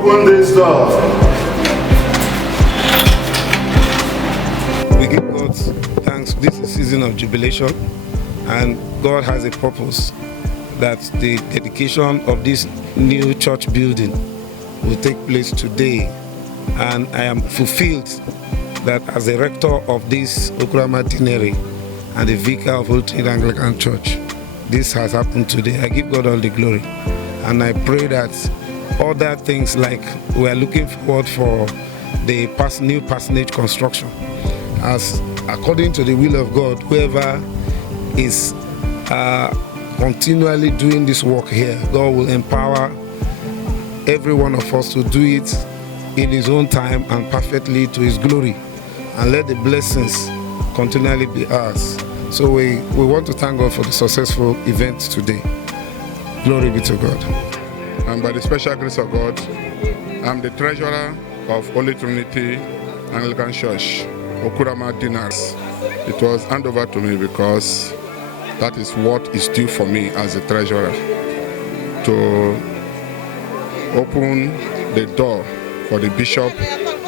Open this door. We give God thanks. This is a season of jubilation, and God has a purpose that the dedication of this new church building will take place today. And I am fulfilled that as the rector of this Okuru-ama deanery and the vicar of Old Trinity Anglican Church, this has happened today. I give God all the glory. And I pray that other things, like we are looking forward for the new parsonage construction, as according to the will of God, whoever is continually doing this work here, God will empower every one of us to do it in His own time and perfectly to His glory, and let the blessings continually be ours. So we want to thank God for the successful event today. Glory be to God. And by the special grace of God, I'm the treasurer of Holy Trinity Anglican Church, Okuru-ama Dinners. It was handed over to me because that is what is due for me as a treasurer, to open the door for the bishop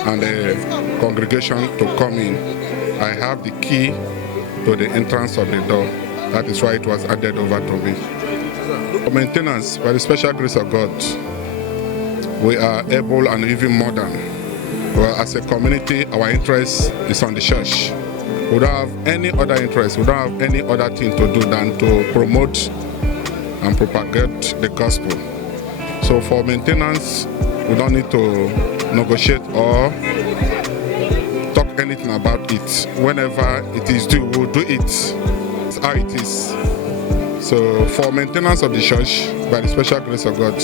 and the congregation to come in. I have the key to the entrance of the door. That is why it was handed over to me. For maintenance, by the special grace of God, we are able and even more than. Well, as a community, our interest is on the church. We don't have any other interest, we don't have any other thing to do than to promote and propagate the gospel. So for maintenance, we don't need to negotiate or talk anything about it. Whenever it is due, we'll do it. That's how it is. So for maintenance of the church, by the special grace of God,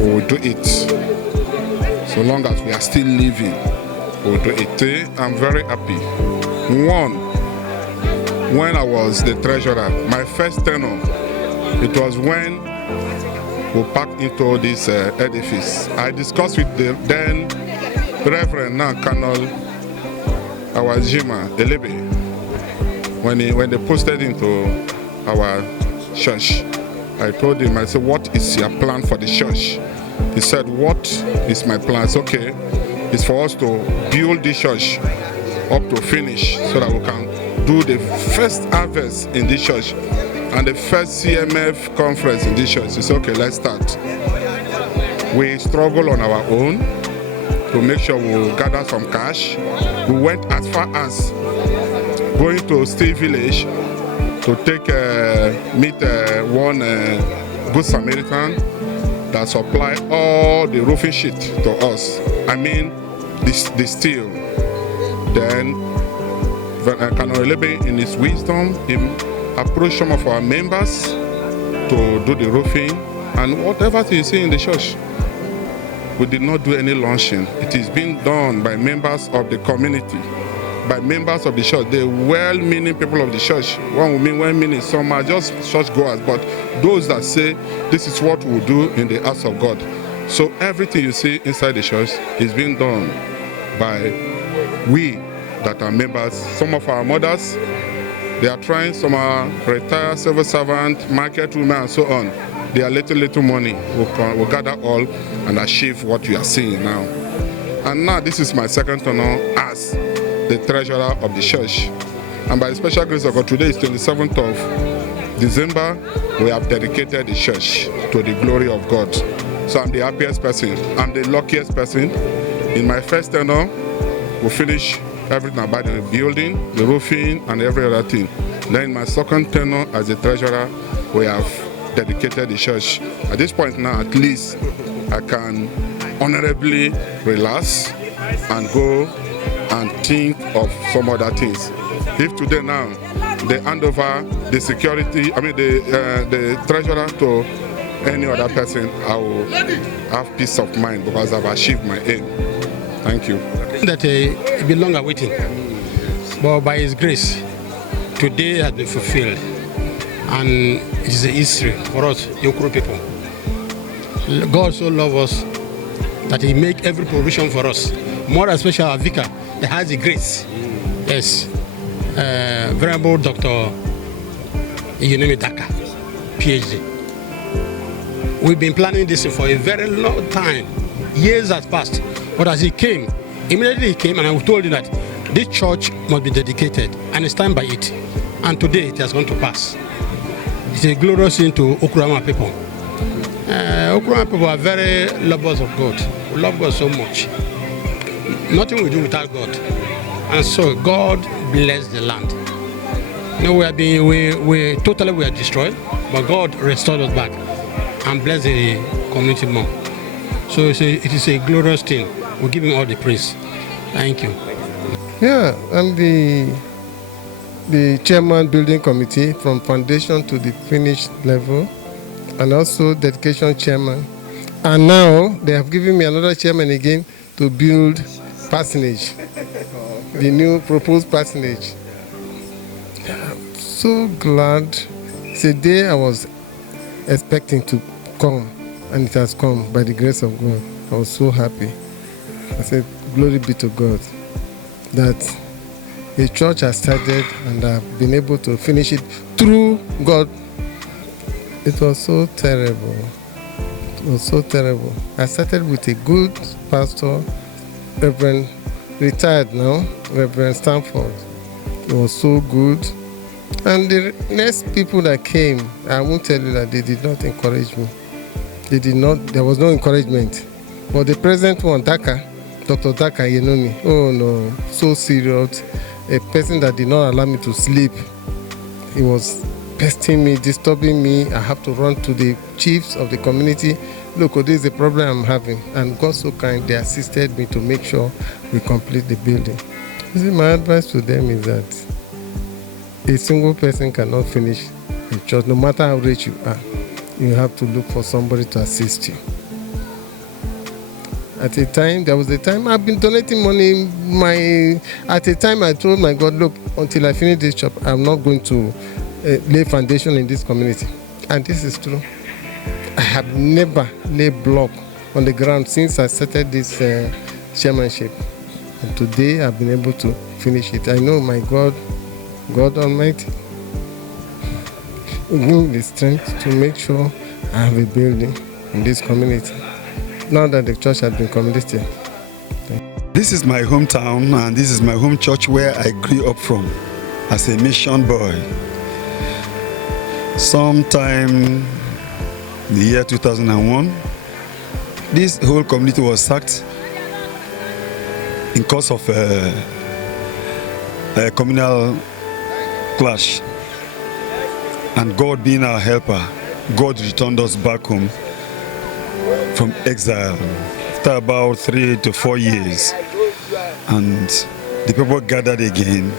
we will do it. So long as we are still living, we'll do it. I'm very happy. One, when I was the treasurer, my first tenure, it was when we packed into this edifice. I discussed with the then Reverend, now Colonel, our Jima Elebe, when they posted into our church. I told him, I said, what is your plan for the church? He said, what is my plan? It's okay. It's for us to build the church up to finish so that we can do the first harvest in this church and the first CMF conference in this church. It's okay, let's start. We struggle on our own to make sure we gather some cash. We went as far as going to Steve Village to meet one Good Samaritan that supply all the roofing sheet to us. I mean, the steel. Then Colonel Elebe, in his wisdom, he approached some of our members to do the roofing and whatever you see in the church. We did not do any launching. It is being done by members of the community, by members of the church, the well-meaning people of the church. One will mean well-meaning, some are just church-goers, but those that say this is what we'll do in the house of God. So everything you see inside the church is being done by we that are members. Some of our mothers, they are trying, some are retired civil servant, market women, and so on. They are little money. We'll gather all and achieve what we are seeing now. And now this is my second tenure as the treasurer of the church. And by the special grace of God, today is 27th of December, we have dedicated the church to the glory of God. So I'm the happiest person, I'm the luckiest person. In my first tenure, we finish everything about the building, the roofing, and every other thing. Then in my second tenure as the treasurer, we have dedicated the church. At this point now, at least, I can honorably relax and go and think of some other things. If today now they hand over the security, the treasurer to any other person, I will have peace of mind because I've achieved my aim. Thank you. That it been long awaiting, but by His grace, today has been fulfilled, and it is a history for us, the Okuru people. God so loved us that He make every provision for us. More especially our vicar, He has the grace. Yes, Venerable Dr. Daka, PhD. We've been planning this for a very long time. Years has passed. But as he came, immediately he came, and I told you that this church must be dedicated and stand by it. And today it has gone to pass. It's a glorious thing to Okuru-ama people. Okuru-ama people are very lovers of God. We love God so much. Nothing we do without God. And so God bless the land. You know, we totally were destroyed, but God restored us back and bless the community more. So it is a glorious thing. We give him all the praise. Thank you. Yeah, I'm the chairman building committee from foundation to the finished level, and also dedication chairman. And now they have given me another chairman again to build parsonage, the new proposed parsonage. I'm so glad. It's a day I was expecting to come, and it has come by the grace of God. I was so happy. I said, glory be to God that the church has started and I've been able to finish it through God. It was so terrible. It was so terrible. I started with a good pastor, Reverend, retired now, Reverend Stanford. It was so good. And the next people that came, I won't tell you that they did not encourage me. They did not, there was no encouragement. But the present one, Dr. Daka, you know me. Oh no, so serious. A person that did not allow me to sleep. He was pesting me, disturbing me. I have to run to the chiefs of the community. Look, this is the problem I'm having. And God so kind, they assisted me to make sure we complete the building. You see, my advice to them is that a single person cannot finish a church, no matter how rich you are. You have to look for somebody to assist you. At a time, there was a time I've been donating money. At a time I told my God, look, until I finish this job, I'm not going to lay foundation in this community. And this is true. I have never laid block on the ground since I started this chairmanship. And today I've been able to finish it. I know my God Almighty will give me the strength to make sure I have a building in this community. Now that the church has been committed. This is my hometown and this is my home church where I grew up from as a mission boy. Sometime in the year 2001, this whole community was sacked in cause of a communal clash. And God being our helper, God returned us back home from exile after about 3 to 4 years, and the people gathered again,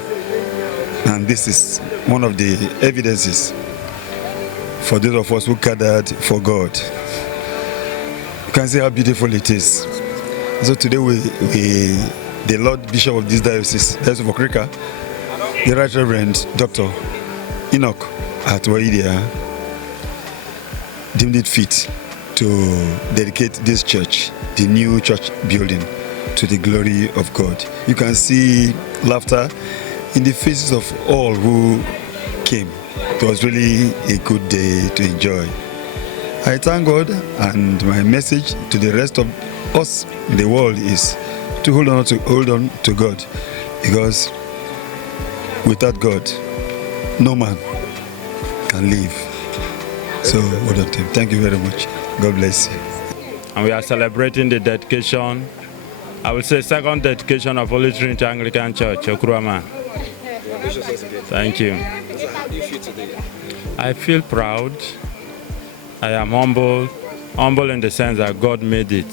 and this is one of the evidences for those of us who gathered for God. You can see how beautiful it is. So today the Lord Bishop of this diocese of Okuru-ama, the Right Reverend Dr. Enoch Atwaidia, deemed it fit to dedicate this church, the new church building, to the glory of God. You can see laughter in the faces of all who came. It was really a good day to enjoy. I thank God, and my message to the rest of us in the world is to hold on to God, because without God, no man can live. So hold on to him. Thank you very much. God bless you. And we are celebrating the dedication, I will say second dedication of Holy Trinity Anglican Church, Okuru-ama. Thank you. I feel proud. I am humble in the sense that God made it.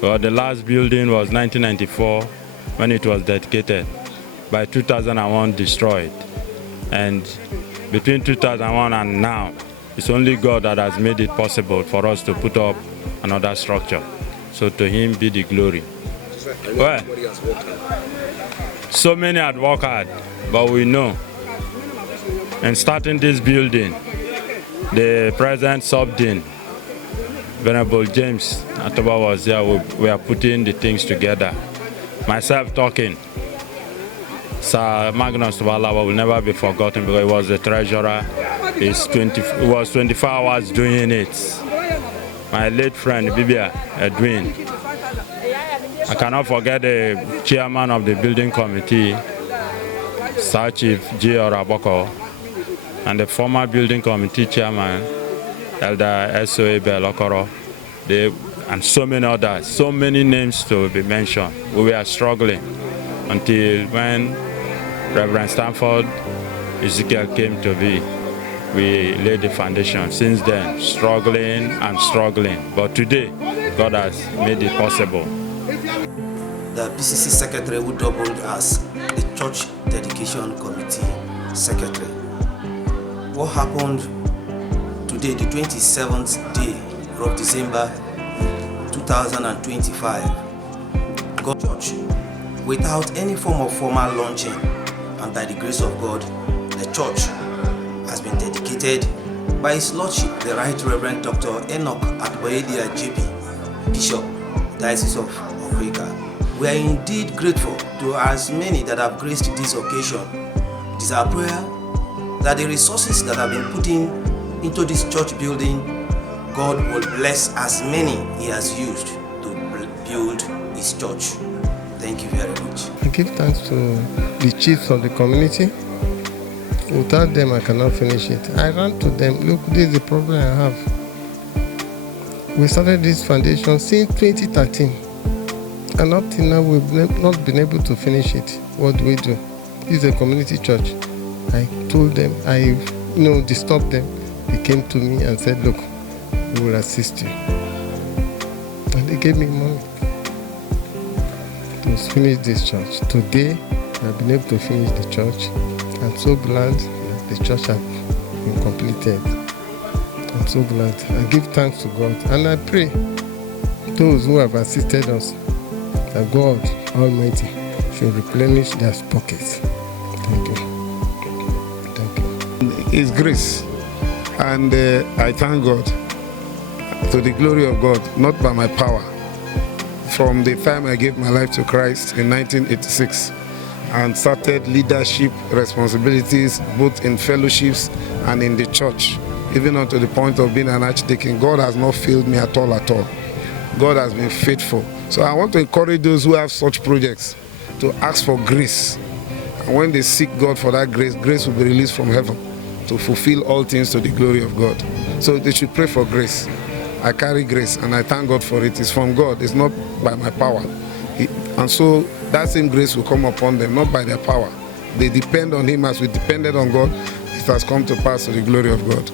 Well, the last building was 1994 when it was dedicated. By 2001, destroyed. And between 2001 and now, it's only God that has made it possible for us to put up another structure. So to him be the glory. Well, so many had worked hard, but we know. In starting this building, the present sub-dean, Venerable James Atoba, was there. We are putting the things together. Myself talking. Sir Magnus Tobalawa will never be forgotten because he was the treasurer. He was 24 hours doing it. my late friend Bibia Edwin. I cannot forget the chairman of the building committee, Sir Chief J. Oraboko, and the former building committee chairman, Elder S.O.A. Okuru, and so many others, so many names to be mentioned. We were struggling until when Reverend Stanford Ezekiel came to be. We laid the foundation. Since then, struggling and struggling. But today, God has made it possible. The PCC secretary who doubled as the church dedication committee secretary. What happened today, the 27th day of December 2025, God Church, without any form of formal launching, and by the grace of God, the church has been dedicated by His Lordship, the Right Reverend Dr. Enoch Adboyedia JP, Bishop, Diocese of Okuru-ama. We are indeed grateful to as many that have graced this occasion. It is our prayer that the resources that have been put into this church building, God will bless as many He has used to build His church. Thank you very much. I give thanks to the chiefs of the community. Without them, I cannot finish it. I ran to them. Look, this is the problem I have. We started this foundation since 2013. And up till now, we've not been able to finish it. What do we do? This is a community church. I told them, I disturbed them. They came to me and said, look, we will assist you. And they gave me money to finish this church. Today, I've been able to finish the church. I'm so glad that the church has been completed. I'm so glad. I give thanks to God. And I pray those who have assisted us, that God Almighty should replenish their pockets. Thank you. Thank you. His grace. And I thank God, to the glory of God, not by my power. From the time I gave my life to Christ in 1986 and started leadership responsibilities both in fellowships and in the church, even unto the point of being an archdeacon, God has not failed me at all. God has been faithful. So I want to encourage those who have such projects to ask for grace. And when they seek God for that grace, grace will be released from heaven to fulfill all things to the glory of God. So they should pray for grace. I carry grace and I thank God for it. It's from God. It's not by my power. And so that same grace will come upon them, not by their power. They depend on Him as we depended on God. It has come to pass to the glory of God.